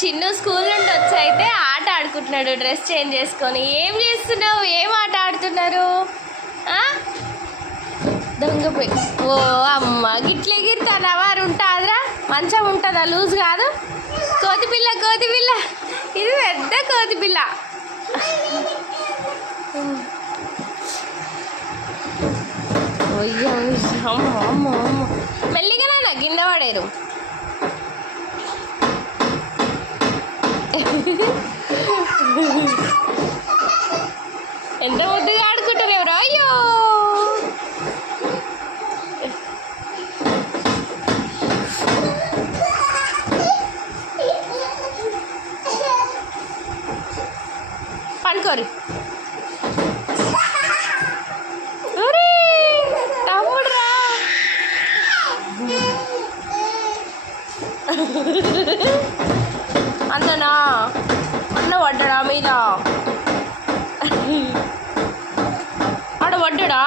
చిన్న స్కూల్ నుండి వచ్చి అయితే ఆట ఆడుకుంటున్నాడు డ్రెస్ చేంజ్ చేసుకొని. ఏం చేస్తున్నావు? ఏం ఆట ఆడుతున్నారు? దొంగపోయి. ఓ అమ్మ, గిట్ల ఎగిరితానా? వారు ఉంటుందిరా, మంచం ఉంటుందా? లూజ్ కాదు. కోతిపిల్ల కోతిపిల్ల, ఇది పెద్ద కోతిపిల్ల. అమ్మ అమ్మ అమ్మ, మెల్లిగానా కింద పడేరు. ఎంత ముద్దుగా ఆడుకుంటారు ఎవరో. అయ్యో, పండుకోరు. తమ్ముడురా, అన్ననా అన్న పడ్డా మీద? ఆడ పడ్డా?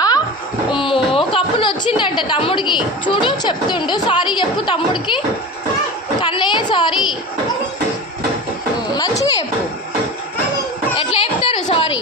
అమ్మో, కప్పును వచ్చిందంట తమ్ముడికి. చూడు, చెప్తుండు. సారీ చెప్పు తమ్ముడికి. కన్నయ్య సారీ మంచిగా చెప్పు. ఎట్లా చెప్తారు సారీ?